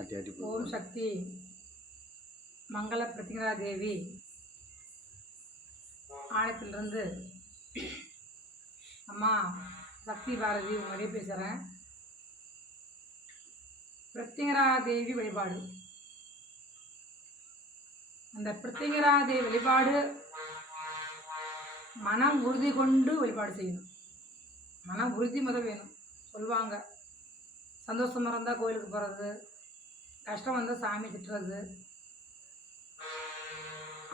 ஆட்டி ஆட்டி போ ஓம் சக்தி மங்கள பிரதிங்கரா தேவி ஆலயத்திலிருந்து அம்மா சக்தி பாரதி உங்களே பேசுகிறேன் பிரத்யங்கரா தேவி வழிபாடு. அந்த பிரத்யங்கரா தேவி வழிபாடு மனம் உறுதி கொண்டு வழிபாடு செய்யணும். மன உறுதி முதல் வேணும். சொல்லுவாங்க. சந்தோஷமாக இருந்தால் கோயிலுக்கு போகிறது கஷ்டம் வந்தால் சாமி திட்டுறது.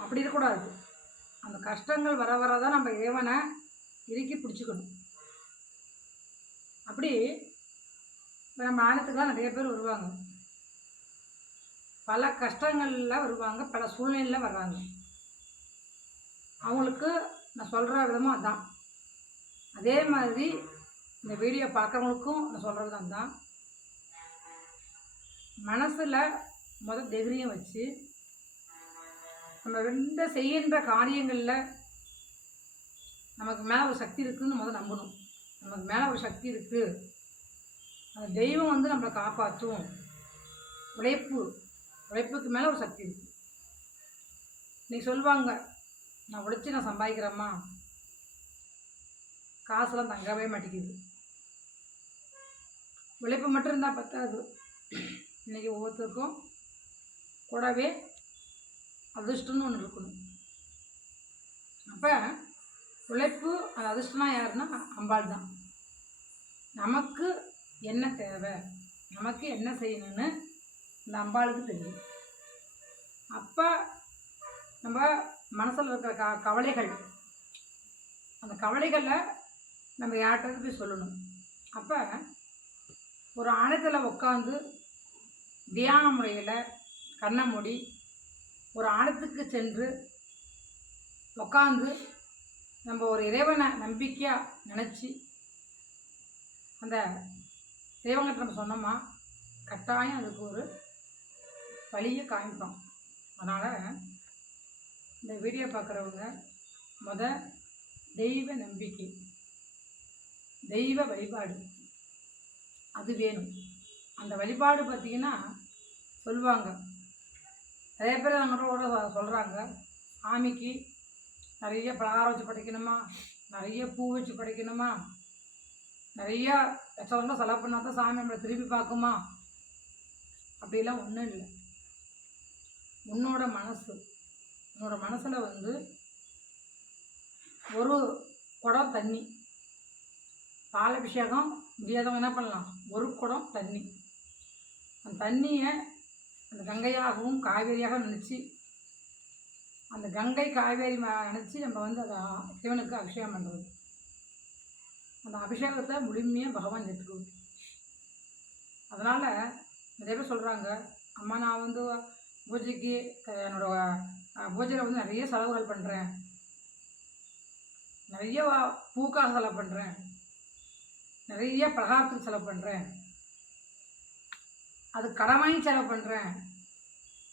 அப்படி இருக்கக்கூடாது. அந்த கஷ்டங்கள் வர வர தான் நம்ம இறைவனை இறுக்கி பிடிச்சிக்கணும். அப்படி நம்ம ஆலயத்துக்குலாம் நிறைய பேர் வருவாங்க. பல கஷ்டங்களில் வருவாங்க பல சூழ்நிலையில் வர்றாங்க. அவங்களுக்கு நான் சொல்கிற விதமும் அதான். அதே மாதிரி இந்த வீடியோ பார்க்குறவங்களுக்கும் நான் சொல்கிற விதம் தான் மனசில் முத தைரியம் வச்சு நம்ம ரெண்டு செய்கின்ற காரியங்களில் நமக்கு மேலே ஒரு சக்தி இருக்குதுன்னு முதல் நம்பணும். நமக்கு மேலே ஒரு சக்தி இருக்குது அந்த தெய்வம் வந்து நம்மளை காப்பாற்றும். உழைப்பு. உழைப்புக்கு மேலே ஒரு சக்தி இருக்குது இன்றைக்கி சொல்லுவாங்க நான் உழைச்சி நான் சம்பாதிக்கிறேம்மா. காசெல்லாம் தங்கவே மாட்டேங்குது. உழைப்பு மட்டும் இருந்தால் பத்தாது. இன்றைக்கி ஒவ்வொருத்தருக்கும் கூடவே அதிர்ஷ்டம்னு ஒன்று இருக்கணும். அப்போ உழைப்பு அது அதிர்ஷ்டம்னா யாருன்னா அம்பாள் தான். நமக்கு என்ன தேவை? நமக்கு என்ன செய்யணும்னு இந்த அம்பாளுக்கு தெரியும். அப்போ நம்ம மனசில் இருக்கிற க கவலைகள் அந்த கவலைகளை நம்ம யார்கிட்ட போய் சொல்லணும். அப்போ ஒரு ஆணத்தில் உட்காந்து தியான முறையில் கண்ணை மூடி ஒரு ஆழத்துக்கு சென்று உட்காந்து நம்ம ஒரு இறைவனை நம்பிக்கையாக நினச்சி அந்த இறைவன்கிட்ட நம்ம சொன்னோமா கட்டாயம் அதுக்கு ஒரு வழியை காமிப்போம். அதனால் இந்த வீடியோ பார்க்குறவங்க முத தெய்வ நம்பிக்கை தெய்வ வழிபாடு. அது வேணும். அந்த வழிபாடு பார்த்திங்கன்னா சொல்லுவாங்க. நிறைய பேர் நம்மகிட்ட கூட சொல்கிறாங்க சாமிக்கு நிறைய பலகாரம் வச்சு படைக்கணுமா? நிறைய பூ வச்சு படைக்கணுமா? நிறையா லட்சம் செலவு பண்ணால் தான் சாமி நம்மளை திரும்பி பார்க்குமா? அப்படிலாம் ஒன்றும் இல்லை. உன்னோட மனசு. உன்னோட மனசில் வந்து ஒரு குடம் தண்ணி. பால் அபிஷேகம் முடியாதவங்க என்ன பண்ணலாம்? ஒரு குடம் தண்ணி. அந்த தண்ணியை அந்த கங்கையாகவும் காவேரியாக நினச்சி அந்த கங்கை காவேரி நினச்சி நம்ம வந்து அதை சிவனுக்கு அபிஷேகம் பண்ணுறது அந்த அபிஷேகத்தை முழுமையாக பகவான் ஏற்றுக்குவோம் அதனால் நிறைய பேர் சொல்கிறாங்க அம்மா நான் வந்து பூஜைக்கு என்னோடய பூஜையில் வந்து நிறைய செலவுகள் பண்ணுறேன் நிறைய பூக்காக செலவு பண்ணுறேன் நிறைய பிரகாரத்துக்கு செலவு பண்ணுறேன் அது கடன் வாங்கி செலவு பண்ணுறேன்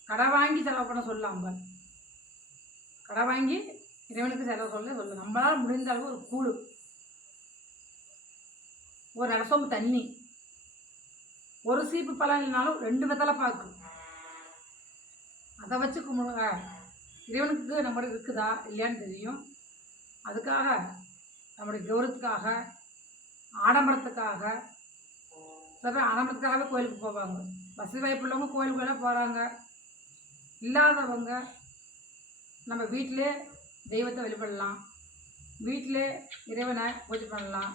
கடன் வாங்கி செலவு பண்ண சொல்லலாம் அம்பாள் கடன் வாங்கி இறைவனுக்கு செலவு சொல்ல சொல்லு. நம்மளால் முடிந்த அளவு ஒரு கூழு. ஒரு ரசம் தண்ணி. ஒரு சீப்பு பழம் இல்லைனாலும் ரெண்டு வெத்தலை பாக்கு. அதை வச்சு கும்பிடுங்க. இறைவனுக்கு நம்மளோட இருக்குதா? இல்லையான்னு தெரியும். அதுக்காக நம்முடைய கௌரவத்துக்காக ஆடம்பரத்துக்காக சில பேர் ஆடம்பரத்துக்காகவே கோயிலுக்கு போவாங்க. வசதி வாய்ப்பு உள்ளவங்க கோயிலுக்கு போகிறாங்க இல்லாதவங்க நம்ம வீட்டிலே தெய்வத்தை வழிபடலாம். வீட்டிலே இறைவனை பூஜை பண்ணலாம்.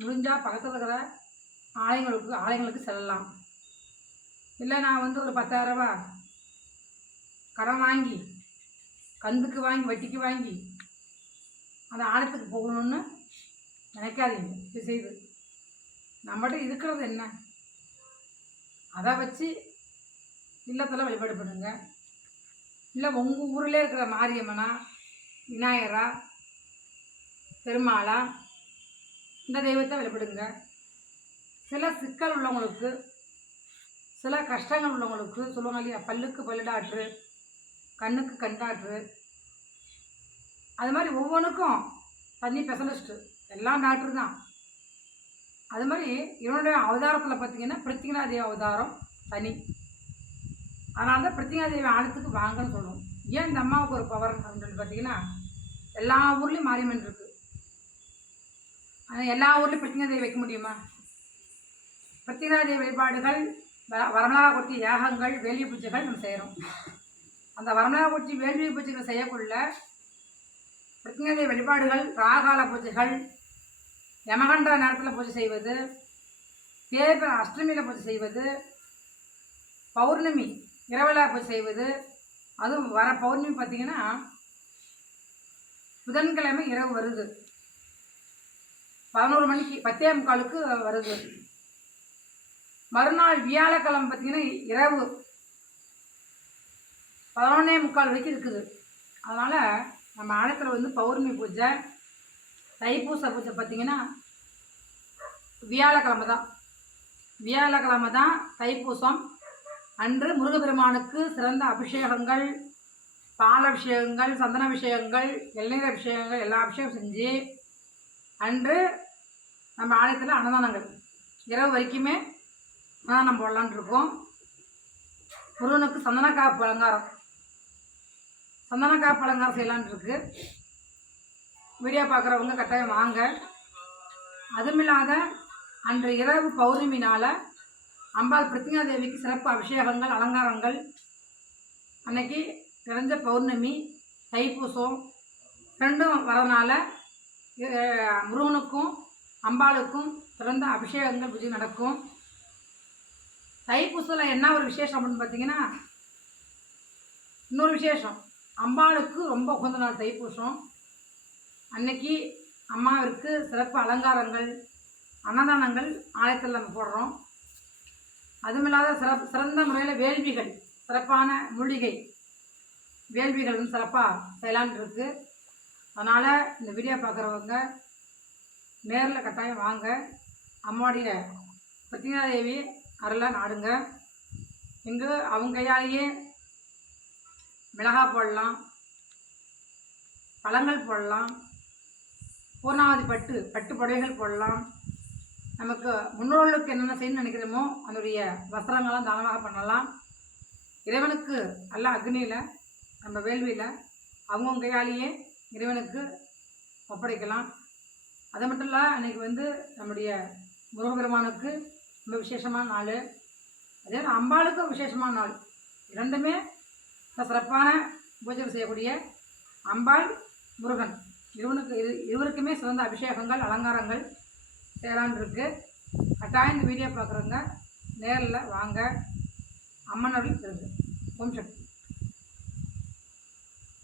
முடிஞ்சால் பக்கத்தில் இருக்கிற ஆலயங்களுக்கு ஆலயங்களுக்கு செல்லலாம். இல்லை நான் வந்து ஒரு பத்தாயிரரூபா கடன் வாங்கி கந்துக்கு வாங்கி வட்டிக்கு வாங்கி அந்த ஆலயத்துக்கு போகணும்னு நினைக்காதீங்க. இது செய்து நம்மகிட்ட இருக்கிறது என்ன? அதை வச்சு இல்லத்தில் வழிபாடு பண்ணுங்க. இல்லை உங்கள் ஊரில் இருக்கிற மாரியம்மனா விநாயகரா பெருமாளா இந்த தெய்வத்தை வழிபடுங்க. சில சிக்கல் உள்ளவங்களுக்கு சில கஷ்டங்கள் உள்ளவங்களுக்கு சொல்லுவாங்க இல்லையா பல்லுக்கு பல்லுடாற்று கண்ணுக்கு கண்டாற்று அது மாதிரி ஒவ்வொன்றுக்கும் தண்ணி ஸ்பெஷலிஸ்ட்டு எல்லாம் டாக்டர் தான். அது மாதிரி இவனுடைய அவதாரத்தில் பார்த்தீங்கன்னா பிருத்திகநாதி அவதாரம் தனி. அதனால தான் பிரத்திங்கா ஆழத்துக்கு வாங்கன்னு சொல்லுவோம் ஏன் இந்த அம்மாவுக்கு ஒரு பவர் அப்படின்னு சொல்லி பார்த்தீங்கன்னா எல்லா ஊர்லேயும் மாரியம்மன் இருக்குது ஆனால் எல்லா ஊர்லேயும் பிரத்திங்கா தேவி வைக்க முடியுமா? பிரித்திகாதேவி வழிபாடுகள் வ- வரமலா கொட்டி யாகங்கள் வேள்வி பூஜைகள் நம்ம செய்கிறோம் அந்த வரமலா கொட்டி வேள்வி பூஜைகள் செய்யக்குள்ள பிரித்திகாதேவி வழிபாடுகள் ராகால பூஜைகள் யமகண்ட நேரத்தில் பூஜை செய்வது தேய்பிர அஷ்டமியில் பூஜை செய்வது பௌர்ணமி இரவில் பூஜை செய்வது அதுவும் வர பௌர்ணமி பார்த்தீங்கன்னா புதன்கிழமை இரவு வருது. பதினோரு மணிக்கு பத்தே முக்காலுக்கு வருது. மறுநாள் வியாழக்கிழமை பார்த்தீங்கன்னா இரவு பதினொன்னே முக்கால் வரைக்கும் இருக்குது. அதனால் நம்ம ஆழத்தில் வந்து பௌர்ணமி பூஜை தைப்பூச பூஜை பார்த்தீங்கன்னா வியாழக்கிழமை தான். வியாழக்கிழமை தான் தைப்பூசம். அன்று முருகப்பெருமானுக்கு சிறந்த அபிஷேகங்கள் பால் அபிஷேகங்கள் சந்தன அபிஷேகங்கள் இளநீர் அபிஷேகங்கள் எல்லா அபிஷேகம் செஞ்சு அன்று நம்ம ஆலயத்தில் அன்னதானங்கள். இரவு வரைக்குமே அன்னதானம் போடலான் இருக்கோம். முருகனுக்கு சந்தனக்காய் அலங்காரம் சந்தனக்காய் அலங்காரம் செய்யலான்னு இருக்குது வீடியோ பார்க்குறவங்க கட்டாயம் வாங்க. அதுமில்லாத அன்று இரவு பௌர்ணமினால் அம்பாள் பிரத்திங்கா தேவிக்கு சிறப்பு அபிஷேகங்கள் அலங்காரங்கள். அன்னைக்கு நிறைஞ்ச பௌர்ணமி தைப்பூசம் ரெண்டும் வரதுனால முருகனுக்கும் அம்பாளுக்கும் சிறந்த அபிஷேகங்கள் பூஜை நடக்கும். தைப்பூசத்தில் என்ன ஒரு விசேஷம் அப்படின்னு பார்த்தீங்கன்னா இன்னொரு விசேஷம். அம்பாளுக்கு ரொம்ப உகந்த நாள் தைப்பூசம். அன்னைக்கு அம்மாவிற்கு சிறப்பு அலங்காரங்கள் அன்னதானங்கள் ஆலயத்தில் நம்ம போடுறோம். அதுமில்லாத சிறப்பு சிறந்த முறையில் வேள்விகள் சிறப்பான மூலிகை வேள்விகளும் சிறப்பாக செய்யலான் இருக்கு. அதனால் இந்த வீடியோ பார்க்குறவங்க நேரில் கட்டாயம் வாங்க. அம்மாவுடைய பிரத்தினாதேவி அருளை நாடுங்க. இங்கு அவங்க கையாலேயே மிளகாய் போடலாம் பழங்கள் போடலாம் பூர்ணாவதி பட்டு பட்டு புடவைகள் போடலாம். நமக்கு முன்னோர்களுக்கு என்னென்ன செய்யணும்னு நினைக்கிறோமோ அதனுடைய வஸ்திரங்கள்லாம் தானமாக பண்ணலாம். இறைவனுக்கு நல்லா அக்னியில் நம்ம வேள்வியில் அவங்கவுங்க கையாலேயே இறைவனுக்கு ஒப்படைக்கலாம். அது மட்டும் இல்லை அன்றைக்கி வந்து நம்முடைய முருகபெருமானுக்கு ரொம்ப விசேஷமான நாள். அதே அம்பாளுக்கும் விசேஷமான நாள். இரண்டுமே சிறப்பான பூஜை செய்யக்கூடிய அம்பாள் முருகன். இருவனுக்கு இது இருவருக்குமே சிறந்த அபிஷேகங்கள் அலங்காரங்கள் செய்யலான் இருக்கு. கட்டாயம் இந்த வீடியோ பார்க்குறவங்க நேரில் வாங்க. அம்மன் அருள் இருக்கு